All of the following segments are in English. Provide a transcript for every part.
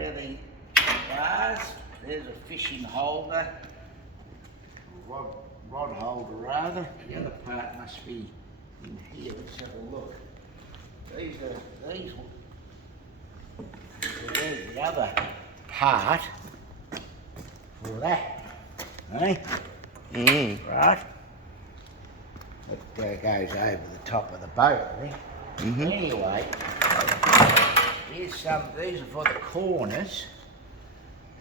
There the bars. There's a fishing holder. Rod holder rather. The other part must be in here. Let's have a look. These. There's the other part for that. Eh? Right. That goes over the top of the boat, I think. Anyway, here's some. These are for the corners.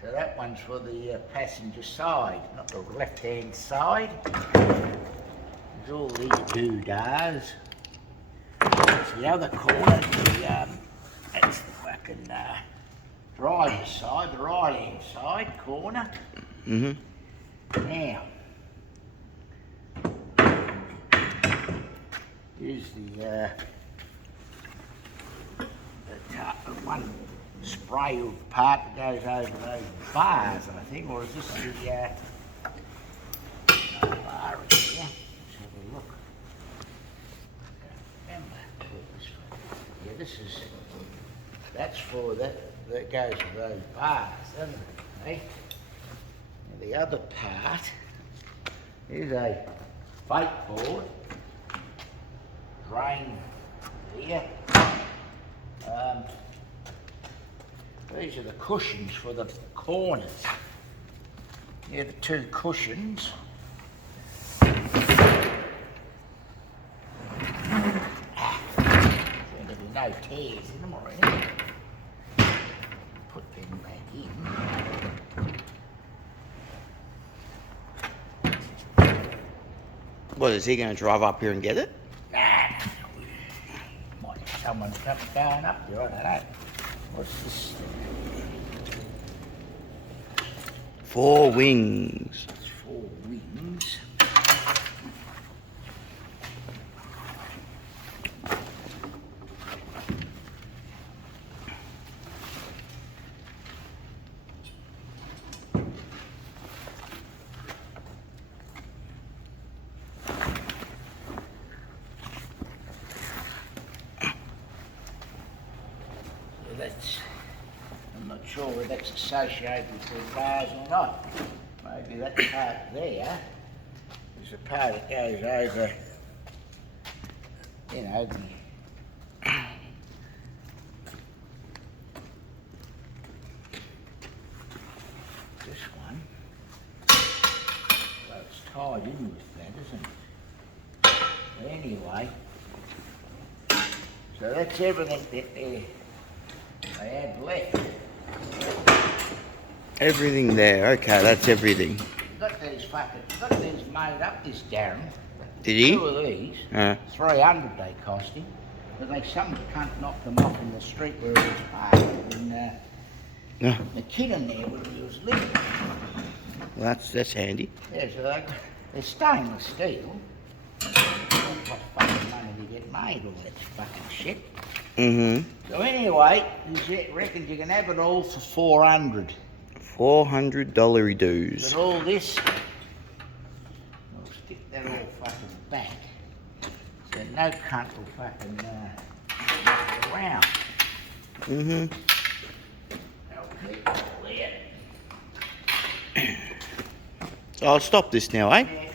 So that one's for the passenger side, not the left-hand side. There's all these doodads. That's the other corner. That's the fucking driver's side, the right-hand side corner. Now, here's the one spray part that goes over those bars, I think, or is this the bar in here? Let's have a look. I can't remember. Yeah, this is, that's for that goes to those bars, doesn't it? Eh? Now the other part is a fake board, drain here. These are the cushions for the corners. Here are the two cushions. There's going to be no tears in them or anything. Put them back in. What, is he going to drive up here and get it? Nah. Might have someone going up there, I don't know. What's this? 4 wings. It's 4 wings. I'm not sure whether that's associated with the bars or not. Maybe that part there is the part that goes over, you know, this one. Well, it's tied in with that, isn't it? But anyway, so that's everything that they had left. Everything there, okay, that's everything. Got these made up, this Darren. Did he? 2 of these, 300 they cost him. But some cunt knocked them off in the street where he was parked in McKinnon there where he was living. Well, that's handy. Yeah, so they're stainless steel. What fucking money to get made, all that fucking shit. So anyway, he reckons you can have it all for 400. $400 dues. But all this, we'll stick that all fucking back. So no cunt will fucking knock it around. They'll keep it all there. So I'll stop this now, eh? Yeah.